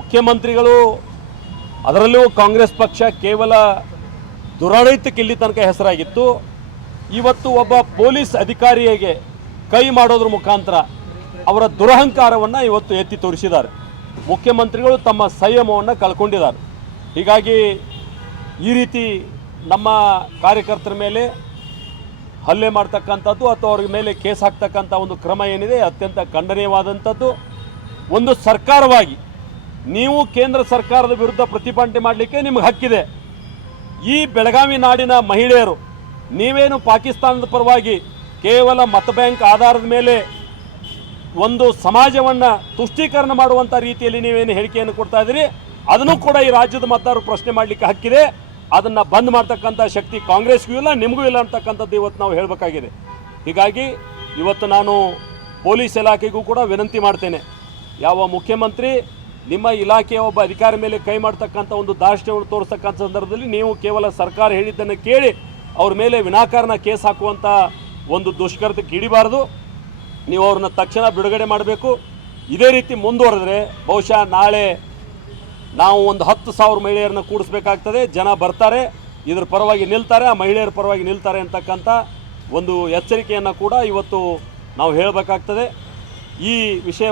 ಮುಖ್ಯಮಂತ್ರಿಗಳು ಅದರಲ್ಲೂ ಕಾಂಗ್ರೆಸ್ ಪಕ್ಷ ಕೇವಲ ದುರಾಡಳಿತಕ್ಕೆ ಇಲ್ಲಿ ತನಕ ಹೆಸರಾಗಿತ್ತು. ಇವತ್ತು ಒಬ್ಬ ಪೊಲೀಸ್ ಅಧಿಕಾರಿಯಾಗೆ ಕೈ ಮಾಡೋದ್ರ ಮುಖಾಂತರ ಅವರ ದುರಹಂಕಾರವನ್ನು ಇವತ್ತು ಎತ್ತಿ ತೋರಿಸಿದ್ದಾರೆ. ಮುಖ್ಯಮಂತ್ರಿಗಳು ತಮ್ಮ ಸಂಯಮವನ್ನು ಕಳ್ಕೊಂಡಿದ್ದಾರೆ. ಹೀಗಾಗಿ ಈ ರೀತಿ ನಮ್ಮ ಕಾರ್ಯಕರ್ತರ ಮೇಲೆ ಹಲ್ಲೆ ಮಾಡ್ತಕ್ಕಂಥದ್ದು ಅಥವಾ ಅವ್ರ ಮೇಲೆ ಕೇಸ್ ಹಾಕ್ತಕ್ಕಂಥ ಒಂದು ಕ್ರಮ ಏನಿದೆ ಅತ್ಯಂತ ಖಂಡನೀಯವಾದಂಥದ್ದು. ಒಂದು ಸರ್ಕಾರವಾಗಿ ನೀವು ಕೇಂದ್ರ ಸರ್ಕಾರದ ವಿರುದ್ಧ ಪ್ರತಿಭಟನೆ ಮಾಡಲಿಕ್ಕೆ ನಿಮಗೆ ಹಕ್ಕಿದೆ. ಈ ಬೆಳಗಾವಿ ನಾಡಿನ ಮಹಿಳೆಯರು ನೀವೇನು ಪಾಕಿಸ್ತಾನದ ಪರವಾಗಿ ಕೇವಲ ಮತ ಬ್ಯಾಂಕ್ ಆಧಾರದ ಮೇಲೆ ಒಂದು ಸಮಾಜವನ್ನು ತುಷ್ಟೀಕರಣ ಮಾಡುವಂಥ ರೀತಿಯಲ್ಲಿ ನೀವೇನು ಹೇಳಿಕೆಯನ್ನು ಕೊಡ್ತಾ ಇದ್ದೀರಿ, ಅದನ್ನು ಕೂಡ ಈ ರಾಜ್ಯದ ಮತದಾರರು ಪ್ರಶ್ನೆ ಮಾಡಲಿಕ್ಕೆ ಹಕ್ಕಿದೆ. ಅದನ್ನು ಬಂದ್ ಮಾಡ್ತಕ್ಕಂಥ ಶಕ್ತಿ ಕಾಂಗ್ರೆಸ್ಗೂ ಇಲ್ಲ, ನಿಮಗೂ ಇಲ್ಲ ಅಂತಕ್ಕಂಥದ್ದು ಇವತ್ತು ನಾವು ಹೇಳಬೇಕಾಗಿದೆ. ಹೀಗಾಗಿ ಇವತ್ತು ನಾನು ಪೊಲೀಸ್ ಇಲಾಖೆಗೂ ಕೂಡ ವಿನಂತಿ ಮಾಡ್ತೇನೆ, ಯಾವ ಮುಖ್ಯಮಂತ್ರಿ ನಿಮ್ಮ ಇಲಾಖೆಯ ಒಬ್ಬ ಅಧಿಕಾರಿ ಮೇಲೆ ಕೈ ಮಾಡ್ತಕ್ಕಂಥ ಒಂದು ದಾಷ್ಟ್ಯವನ್ನು ತೋರಿಸ್ತಕ್ಕಂಥ ಸಂದರ್ಭದಲ್ಲಿ ನೀವು ಕೇವಲ ಸರ್ಕಾರ ಹೇಳಿದ್ದನ್ನು ಕೇಳಿ ಅವ್ರ ಮೇಲೆ ವಿನಾಕಾರಣ ಕೇಸ್ ಹಾಕುವಂಥ ಒಂದು ದುಷ್ಕೃತ್ಯಕ್ಕೆ ಇಳಿಬಾರ್ದು. ನೀವು ಅವ್ರನ್ನ ತಕ್ಷಣ ಬಿಡುಗಡೆ ಮಾಡಬೇಕು. ಇದೇ ರೀತಿ ಮುಂದುವರೆದ್ರೆ ಬಹುಶಃ ನಾಳೆ ನಾವು ಒಂದು 10,000 ಮಹಿಳೆಯರನ್ನ ಕೂಡಿಸ್ಬೇಕಾಗ್ತದೆ. ಜನ ಬರ್ತಾರೆ, ಇದ್ರ ಪರವಾಗಿ ನಿಲ್ತಾರೆ, ಆ ಮಹಿಳೆಯರ ಪರವಾಗಿ ನಿಲ್ತಾರೆ ಅಂತಕ್ಕಂಥ ಒಂದು ಎಚ್ಚರಿಕೆಯನ್ನು ಕೂಡ ಇವತ್ತು ನಾವು ಹೇಳಬೇಕಾಗ್ತದೆ. ಈ ವಿಷಯ